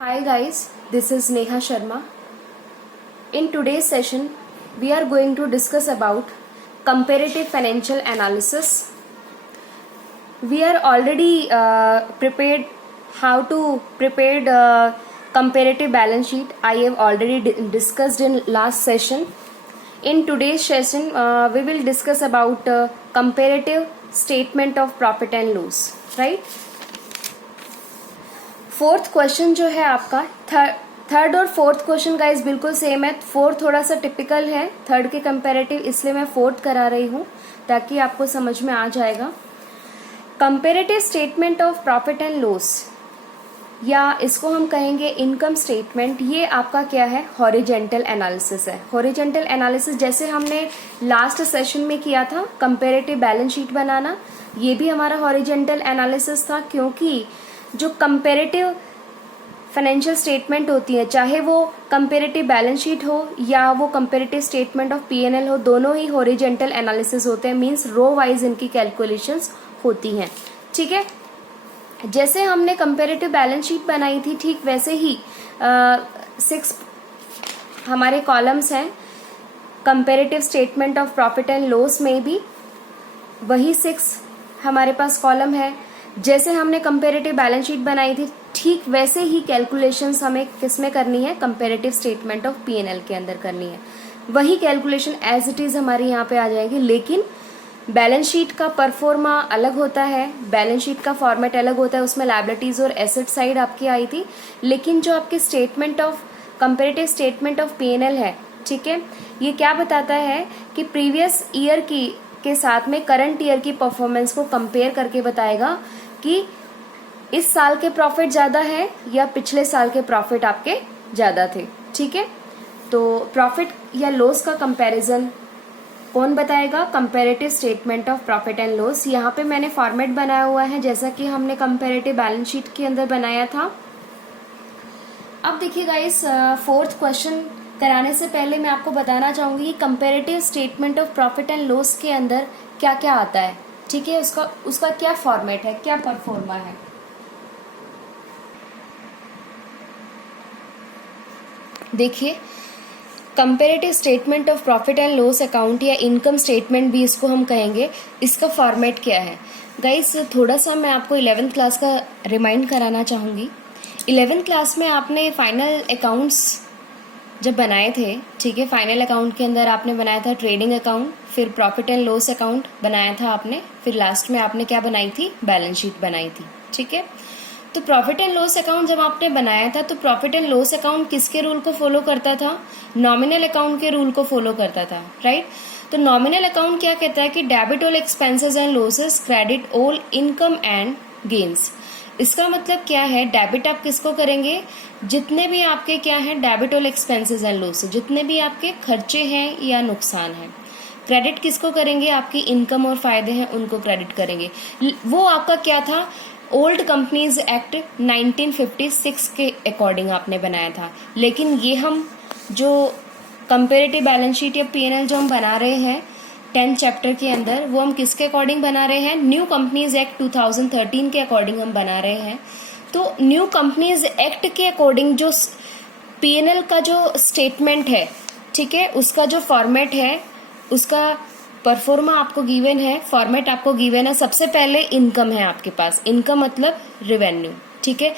Hi guys, this is Neha Sharma. In today's session, we are going to discuss about comparative financial analysis. We are already prepared how to prepare the comparative balance sheet. I have already discussed in last session. In today's session, we will discuss about comparative statement of profit and loss, right? Fourth question जो है आपका third और fourth question guys बिल्कुल same है. Fourth थोड़ा सा typical है third के कंपैरेटिव, इसलिए मैं फोर्थ करा रही हूँ ताकि आपको समझ में आ जाएगा. Comparative statement of profit and loss, या इसको हम कहेंगे इनकम स्टेटमेंट, ये आपका क्या है? हॉरिजेंटल एनालिसिस है. हॉरिजेंटल एनालिसिस जैसे हमने लास्ट सेशन में किया था कंपैरेटिव बैलेंस शीट बनाना, ये भी हमारा हॉरिजेंटल एनालिसिस था, क्योंकि जो कंपैरेटिव फाइनेंशियल स्टेटमेंट होती है, चाहे वो कंपैरेटिव बैलेंस शीट हो या वो कंपैरेटिव स्टेटमेंट ऑफ पीएनएल हो, दोनों ही हॉरिजेंटल एनालिसिस होते हैं. मींस रो वाइज इनकी कैलकुलेशंस होती हैं. ठीक है, जैसे हमने कंपैरेटिव बैलेंस शीट बनाई थी ठीक वैसे ही 6 हमारे कॉलम्स हैं. Comparative statement of profit and loss में भी वही 6 हमारे पास कॉलम है. जैसे हमने कंपैरेटिव बैलेंस शीट बनाई थी ठीक वैसे ही कैलकुलेशंस हमें किसमें करनी है? कंपैरेटिव स्टेटमेंट ऑफ पीएनएल के अंदर करनी है. वही कैलकुलेशन एज इट इज हमारी यहाँ पे आ जाएगी, लेकिन बैलेंस शीट का परफॉर्मा अलग होता है, बैलेंस शीट का फॉर्मेट अलग होता है, उसमें लायबिलिटीज और एसेट साइड आपकी आई थी. लेकिन जो आपकी statement of comparative statement of PNL है, ठीक है, ये क्या बताता है कि प्रीवियस ईयर के साथ में करंट ईयर की परफॉर्मेंस को कंपेयर करके बताएगा कि इस साल के प्रॉफिट ज्यादा है या पिछले साल के प्रॉफिट आपके ज्यादा थे. ठीक है, तो प्रॉफिट या लॉस का कंपैरिजन कौन बताएगा? Comparative statement of profit and loss. यहाँ पे मैंने फॉर्मेट बनाया हुआ है जैसा कि हमने कंपैरेटिव बैलेंस शीट के अंदर बनाया था. अब देखिए गाइस, फोर्थ क्वेश्चन कराने से पहले मैं आपको बताना चाहूंगी कि comparative statement of profit and loss के अंदर क्या क्या आता है. ठीक है, उसका क्या फॉर्मेट है, क्या परफॉर्मा है. देखिए, comparative statement of profit and loss account या इनकम स्टेटमेंट भी इसको हम कहेंगे, इसका फॉर्मेट क्या है गाइस? थोड़ा सा मैं आपको 11th क्लास का रिमाइंड कराना चाहूंगी. 11th क्लास में आपने फाइनल अकाउंट्स जब बनाए थे, ठीक है, फाइनल अकाउंट के अंदर आपने बनाया था ट्रेडिंग अकाउंट, फिर प्रॉफिट एंड लॉस अकाउंट बनाया था आपने, फिर लास्ट में आपने क्या बनाई थी? बैलेंस शीट बनाई थी. ठीक है, तो प्रॉफिट एंड लॉस अकाउंट जब आपने बनाया था तो प्रॉफिट एंड लॉस अकाउंट किसके रूल को फॉलो करता था? नॉमिनल अकाउंट के रूल को फॉलो करता था, राइट. तो नॉमिनल अकाउंट क्या कहता है कि debit all expenses and losses, credit all income and gains. इसका मतलब क्या है? डेबिट आप किसको करेंगे? जितने भी आपके क्या है? Debit all expenses and losses, जितने भी आपके खर्चे हैं या नुकसान है. क्रेडिट किसको करेंगे? आपकी इनकम और फायदे हैं उनको क्रेडिट करेंगे. वो आपका क्या था? ओल्ड कंपनीज एक्ट 1956 के अकॉर्डिंग आपने बनाया था. लेकिन ये हम जो कंपैरेटिव बैलेंस शीट या पीएनएल जो हम बना रहे हैं 10th चैप्टर के अंदर, वो हम किसके अकॉर्डिंग बना रहे हैं? न्यू कंपनीज एक्ट 2013 के अकॉर्डिंग हम बना रहे हैं. तो न्यू कंपनीज एक्ट के अकॉर्डिंग जो पीएनएल का जो स्टेटमेंट है, ठीक है, उसका जो फॉर्मेट है, उसका परफॉर्मा आपको गिवन है, फॉर्मेट आपको गिवन है. सबसे पहले इनकम है आपके पास. इनकम मतलब रेवेन्यू. ठीक है,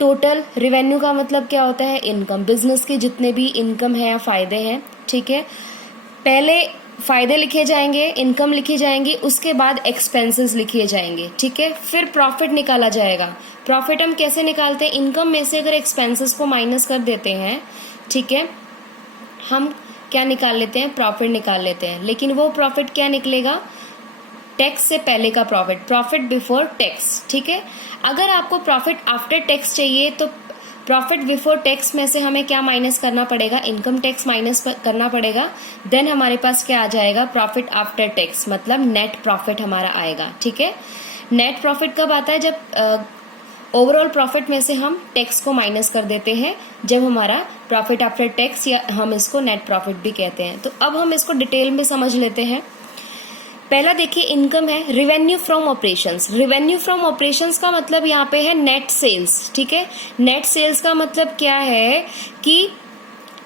टोटल रेवेन्यू का मतलब क्या होता है? इनकम. बिजनेस के जितने भी इनकम है या फायदे हैं, ठीक है, पहले फायदे लिखे जाएंगे, इनकम लिखी जाएंगी, उसके बाद एक्सपेंसेस लिखे जाएंगे. ठीक है, फिर प्रॉफिट निकाला जाएगा. प्रॉफिट हम कैसे निकालते हैं? इनकम में से अगर एक्सपेंसेस को माइनस कर देते हैं, ठीक है, हम क्या निकाल लेते हैं? प्रॉफिट निकाल लेते हैं. लेकिन वो प्रॉफिट क्या निकलेगा? टैक्स से पहले का प्रॉफिट, प्रॉफिट बिफोर टैक्स. ठीक है, अगर आपको प्रॉफिट आफ्टर टैक्स चाहिए तो प्रॉफिट बिफोर टैक्स में से हमें क्या माइनस करना पड़ेगा? इनकम टैक्स माइनस करना पड़ेगा. देन हमारे पास क्या आ जाएगा? प्रॉफिट आफ्टर टैक्स, मतलब नेट प्रॉफिट हमारा आएगा. ठीक है, नेट प्रॉफिट कब आता है? जब ओवरऑल प्रॉफिट में से हम टैक्स को माइनस कर देते हैं, जब हमारा प्रॉफिट आफ्टर टैक्स, या हम इसको नेट प्रॉफिट भी कहते हैं. तो अब हम इसको डिटेल में समझ लेते हैं पहला देखिए इनकम है revenue from operations. Revenue from operations का मतलब यहाँ पे है नेट सेल्स, ठीक है। नेट सेल्स का मतलब क्या है कि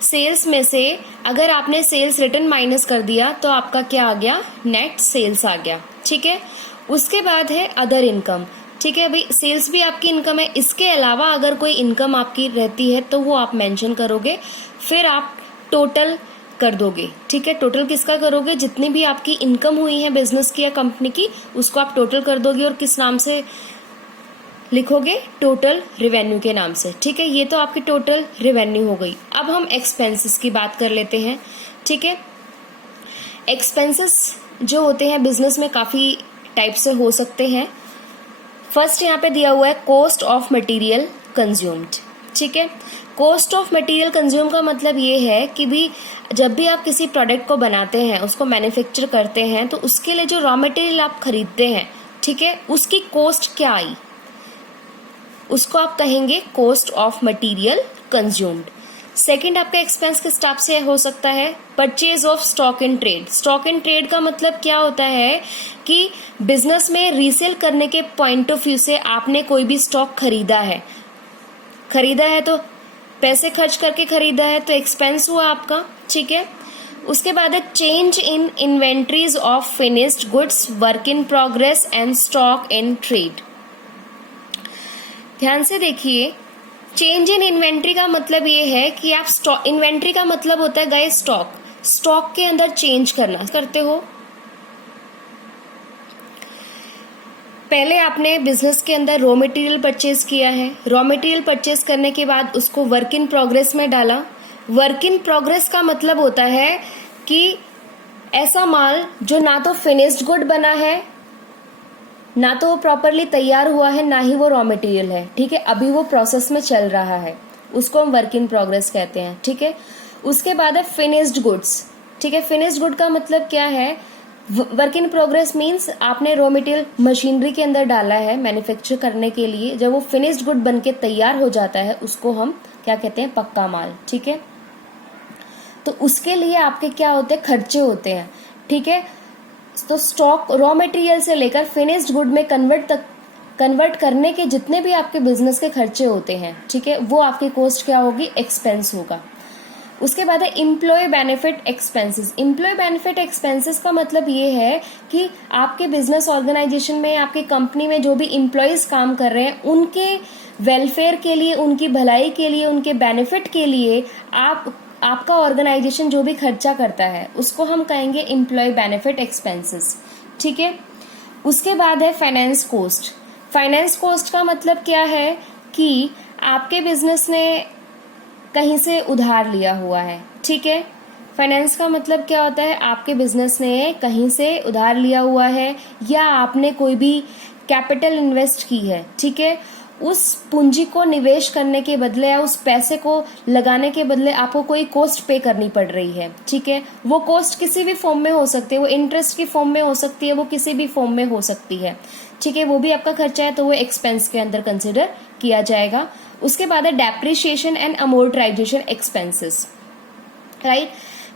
सेल्स में से अगर आपने सेल्स रिटर्न माइनस कर दिया तो आपका क्या आ गया, नेट सेल्स आ गया, ठीक है। उसके बाद है अदर इनकम, ठीक है भाई, सेल्स भी आपकी इनकम है, इसके अलावा अगर कोई इनकम आपकी रहती है तो वो आप मेंशन करोगे, फिर आप टोटल कर दोगे, ठीक है। टोटल किसका करोगे, जितनी भी आपकी इनकम हुई है बिजनेस की या कंपनी की, उसको आप टोटल कर दोगे और किस नाम से लिखोगे, टोटल रेवेन्यू के नाम से, ठीक है। ये तो आपकी टोटल रेवेन्यू हो गई। अब हम एक्सपेंसेस की बात कर लेते हैं, ठीक है। एक्सपेंसेस जो होते हैं बिजनेस में काफी टाइप से हो सकते हैं। फर्स्ट यहाँ पे दिया हुआ है कॉस्ट ऑफ मटेरियल कंज्यूम्ड, ठीक है। कॉस्ट ऑफ मटेरियल कंज्यूम का मतलब ये है कि भी जब भी आप किसी प्रोडक्ट को बनाते हैं, उसको मैन्युफैक्चर करते हैं, तो उसके लिए जो रॉ मटेरियल आप खरीदते हैं, ठीक है, उसकी कॉस्ट क्या आई, उसको आप कहेंगे cost of material consumed. Second आपका एक्सपेंस किस टाइप से हो सकता है, purchase of stock in trade. Stock in trade का मतलब क्या होता है कि बिजनेस में रीसेल करने के पॉइंट ऑफ व्यू से आपने कोई भी स्टॉक खरीदा है तो पैसे खर्च करके खरीदा है तो एक्सपेंस हुआ आपका, ठीक है। उसके बाद है change in inventories of finished goods, work in progress and stock in trade. ध्यान से देखिए, चेंज इन इन्वेंट्री का मतलब ये है कि आप स्टॉक, इन्वेंट्री का मतलब होता है गाइस स्टॉक के अंदर चेंज करना करते हो। पहले आपने बिजनेस के अंदर रॉ मटेरियल परचेज किया है, रॉ मटेरियल परचेज करने के बाद उसको वर्क इन प्रोग्रेस में डाला। वर्क इन प्रोग्रेस का मतलब होता है कि ऐसा माल जो ना तो फिनिश्ड गुड बना है, ना तो वो प्रॉपरली तैयार हुआ है, ना ही वो रॉ मटेरियल है, ठीक है, अभी वो प्रोसेस में चल रहा है, उसको हम वर्क इन प्रोग्रेस कहते हैं, ठीक है। उसके बाद है फिनिश्ड गुड्स, ठीक है। फिनिश्ड गुड का मतलब क्या है, वर्क इन प्रोग्रेस मीन्स आपने रॉ मटेरियल मशीनरी के अंदर डाला है मैन्युफैक्चर करने के लिए, जब वो फिनिश्ड गुड बन के तैयार हो जाता है उसको हम क्या कहते हैं, पक्का माल, ठीक है। तो उसके लिए आपके क्या होते हैं, खर्चे होते हैं, ठीक है। तो स्टॉक रॉ मटेरियल से लेकर फिनिश्ड गुड में कन्वर्ट करने के जितने भी आपके बिजनेस के खर्चे होते हैं, ठीक है, वो आपकी कॉस्ट क्या होगी, एक्सपेंस होगा। उसके बाद है employee benefit expenses. Employee benefit expenses का मतलब ये है कि आपके बिजनेस ऑर्गेनाइजेशन में, आपकी कंपनी में जो भी एम्प्लॉयज काम कर रहे हैं, उनके वेलफेयर के लिए, उनकी भलाई के लिए, उनके बेनिफिट के लिए आपका ऑर्गेनाइजेशन जो भी खर्चा करता है उसको हम कहेंगे एम्प्लॉय बेनिफिट एक्सपेंसेस, ठीक है। उसके बाद है फाइनेंस कॉस्ट। फाइनेंस कॉस्ट का मतलब क्या है कि आपके बिजनेस ने कहीं से उधार लिया हुआ है, ठीक है। फाइनेंस का मतलब क्या होता है, आपके बिजनेस ने कहीं से उधार लिया हुआ है या आपने कोई भी कैपिटल इन्वेस्ट की है, ठीक है, उस पूंजी को निवेश करने के बदले या उस पैसे को लगाने के बदले आपको कोई कॉस्ट पे करनी पड़ रही है, ठीक है। वो कॉस्ट किसी भी फॉर्म में हो सकती है, वो इंटरेस्ट की फॉर्म में हो सकती है, वो किसी भी फॉर्म में हो सकती है, ठीक है, वो भी आपका खर्चा है तो वो एक्सपेंस के अंदर कंसिडर किया जाएगा। उसके बाद है depreciation and amortisation expenses, right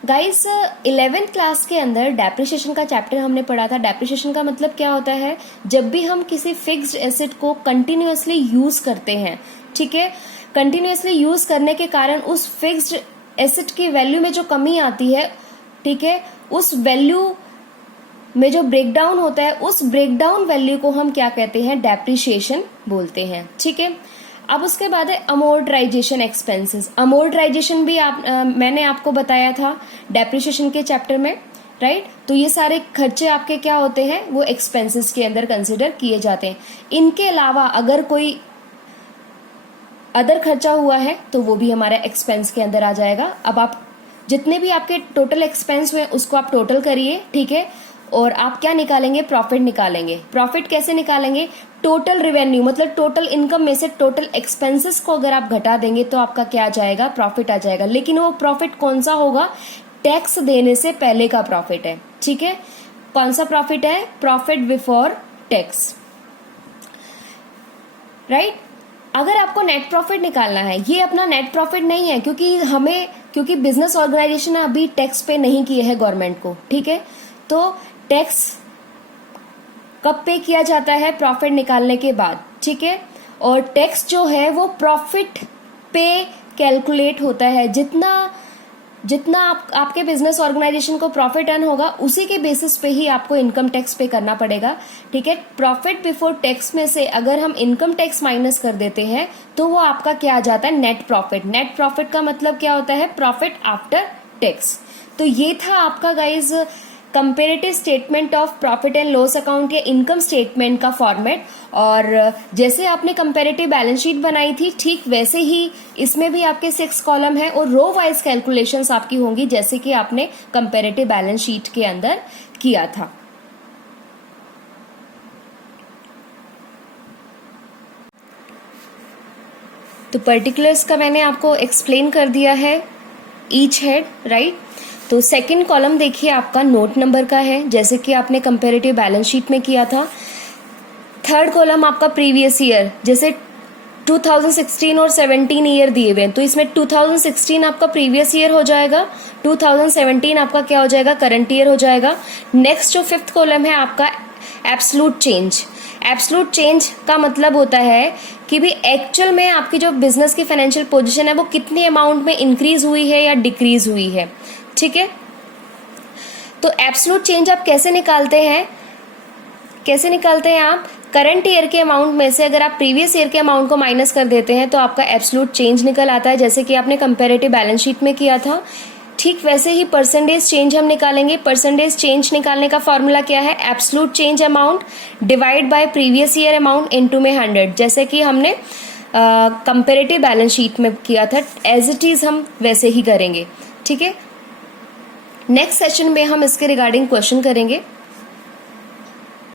guys. 11th class के अंदर डेप्रिसिएशन का चैप्टर हमने पढ़ा था। डेप्रिसिएशन का मतलब क्या होता है, जब भी हम किसी फिक्स्ड एसेट को कंटिन्यूअसली यूज करते हैं, ठीक है, कंटिन्यूअसली यूज करने के कारण उस फिक्स्ड एसेट की वैल्यू में जो कमी आती है, ठीक है, उस वैल्यू में जो ब्रेकडाउन होता है, उस ब्रेकडाउन वैल्यू को हम क्या कहते हैं, डेप्रिसिएशन बोलते हैं, ठीक है। अब उसके बाद है अमोर्टाइजेशन एक्सपेंसेस। अमोर्टाइजेशन भी मैंने आपको बताया था डेप्रिसिएशन के चैप्टर में, राइट। तो ये सारे खर्चे आपके क्या होते हैं, वो एक्सपेंसेस के अंदर कंसिडर किए जाते हैं। इनके अलावा अगर कोई अदर खर्चा हुआ है तो वो भी हमारा एक्सपेंस के अंदर आ जाएगा। अब आप जितने भी आपके टोटल एक्सपेंस हुए उसको आप टोटल करिए, ठीक है, और आप क्या निकालेंगे, प्रॉफिट निकालेंगे। प्रॉफिट कैसे निकालेंगे, टोटल रेवेन्यू मतलब टोटल इनकम में से टोटल एक्सपेंसेस को अगर आप घटा देंगे तो आपका क्या आ जाएगा, प्रॉफिट आ जाएगा। लेकिन वो प्रॉफिट कौन सा होगा, टैक्स देने से पहले का प्रॉफिट है, ठीक है। कौन सा प्रॉफिट है, प्रॉफिट बिफोर टैक्स, राइट। अगर आपको नेट प्रॉफिट निकालना है, ये अपना नेट प्रॉफिट नहीं है क्योंकि बिजनेस ऑर्गेनाइजेशन अभी टैक्स पे नहीं किए हैं गवर्नमेंट को, ठीक है। तो टैक्स कब पे किया जाता है? प्रॉफिट निकालने के बाद, ठीक है। और टैक्स जो है वो प्रॉफिट पे कैलकुलेट होता है। जितना आपके बिजनेस ऑर्गेनाइजेशन को प्रॉफिट अर्न होगा उसी के बेसिस पे ही आपको इनकम टैक्स पे करना पड़ेगा, ठीक है। प्रॉफिट बिफोर टैक्स में से अगर हम इनकम टैक्स माइनस कर देते हैं तो वो आपका क्या आ जाता है? Net profit. नेट प्रॉफिट का मतलब क्या होता है? Profit after tax. तो ये था आपका guys comparative statement of profit and loss account या इनकम स्टेटमेंट का फॉर्मेट। और जैसे आपने कंपेरेटिव बैलेंस शीट बनाई थी ठीक वैसे ही इसमें भी आपके 6 कॉलम है और रो वाइज कैलकुलेशंस आपकी होंगी जैसे कि आपने कंपेरेटिव बैलेंस शीट के अंदर किया था। तो पर्टिकुलर्स का मैंने आपको एक्सप्लेन कर दिया है, ईच हेड, राइट। तो सेकंड कॉलम देखिए आपका नोट नंबर का है जैसे कि आपने कंपेरेटिव बैलेंस शीट में किया था। थर्ड कॉलम आपका प्रीवियस ईयर, जैसे 2016 और 17 ईयर दिए हुए हैं तो इसमें 2016 आपका प्रीवियस ईयर हो जाएगा, 2017 आपका क्या हो जाएगा? करंट ईयर हो जाएगा। नेक्स्ट जो फिफ्थ कॉलम है आपका एब्सोल्यूट चेंज। एब्सोल्यूट चेंज का मतलब होता है कि भी एक्चुअल में आपकी जो बिजनेस की फाइनेंशियल पोजीशन है वो कितने अमाउंट में इंक्रीज हुई है या डिक्रीज हुई है, ठीक है। तो एब्सोल्यूट चेंज आप कैसे निकालते हैं? आप करंट ईयर के अमाउंट में से अगर आप प्रीवियस ईयर के अमाउंट को माइनस कर देते हैं तो आपका एब्सोल्यूट चेंज निकल आता है जैसे कि आपने कंपेरेटिव बैलेंस शीट में किया था। ठीक वैसे ही परसेंटेज चेंज हम निकालेंगे। परसेंटेज चेंज निकालने का फॉर्मूला क्या है? Absolute change amount divide by previous year amount into में 100, जैसे कि हमने कंपेरेटिव बैलेंस शीट में किया था। एज इट इज हम वैसे ही करेंगे, ठीक है। नेक्स्ट सेशन में हम इसके रिगार्डिंग क्वेश्चन करेंगे।